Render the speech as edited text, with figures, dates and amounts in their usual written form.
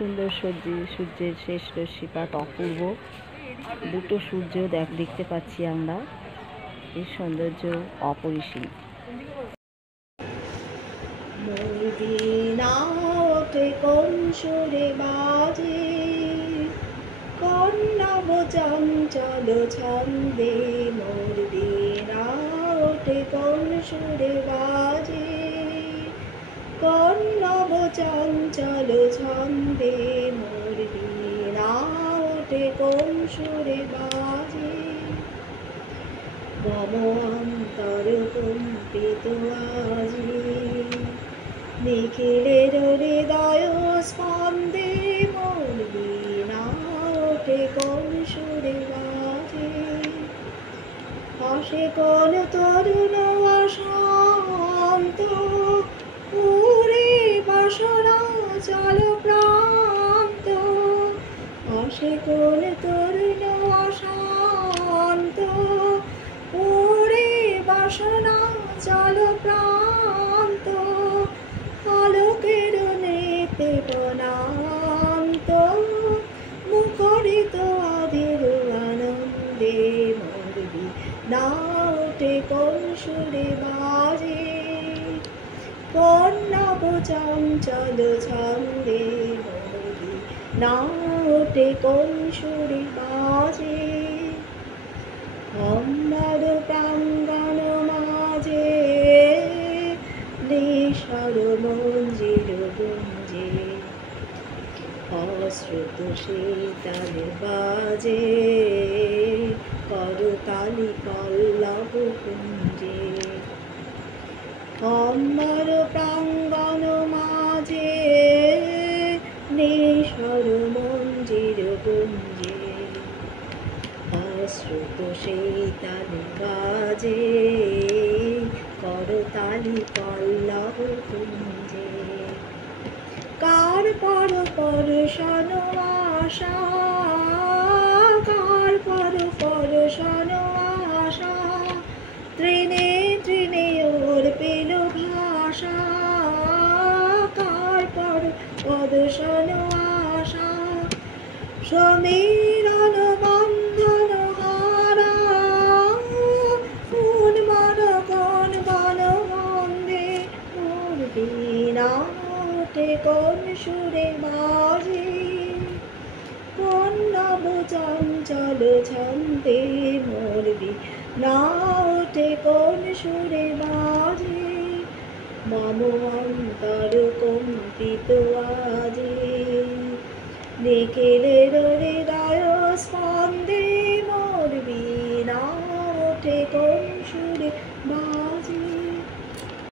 সুন্দর সূর্যের শেষ রশ্মিপাত অপূর্ব। দুটো সূর্য দেখতে পাচ্ছি আমরা, এর সৌন্দর্য অপরিসীম। কোন সুরে বাজে কন্নব চঞ্চল ছন্দে, মোর বীণা ওঠে কোন সুরে বাজে কন্নব চঞ্চল ছন্দে, মোর বীণা ওঠে কোন সুরে বাজে। মম অন্তর কম্পিত আজি নিখিলের হৃদয় স্পন্দে, মোর বীণা ওঠে কোন সুরে বাজে। হাসে কোন তরুণ অশান্ত উড়ে বাসনা চল প্রান্ত, হাসে কোন তরুণ অশান্ত উড়ে বাসনা চল প্রান্ত, আলোকের নেতে বনান্ত মুখরিত আধির আনন্দে, মোর বীণা ওঠে কোন সুরে বাজে কন্নব চঞ্চল ছন্দে, মোর বীণা ওঠে কোন সুরে বাজে। আমার প্রাঙ্গণ মাঝে নিশার মঞ্জির গুঞ্জে, অশ্রুত শীতল বাজে করতালি পল্লব কুঞ্জে। আমার প্রাঙ্গণ মাঝে নিশার মঞ্জির গুঞ্জে, অশ্রুত শীতল বাজে করতালি পল্লব কুঞ্জে। কার পর পরশন আশা কার পর পরশন আশা, তৃণে তৃণে ওর পেল ভাষা, কার পর পরশন আশা সমীরণ বন্ধন হারা, উন্মাদ কোন বন বন্দে, মোর বীণা ওঠে কোন সুরে বাজে কন্নব চঞ্চল ছন্দে, মোর বীণা ওঠে কোন সুরে বাজে। মম অন্তর কম্পিত আজি নিখিলের হৃদয় স্পন্দে, মোর বীণা ওঠে কোন সুরে বাজে।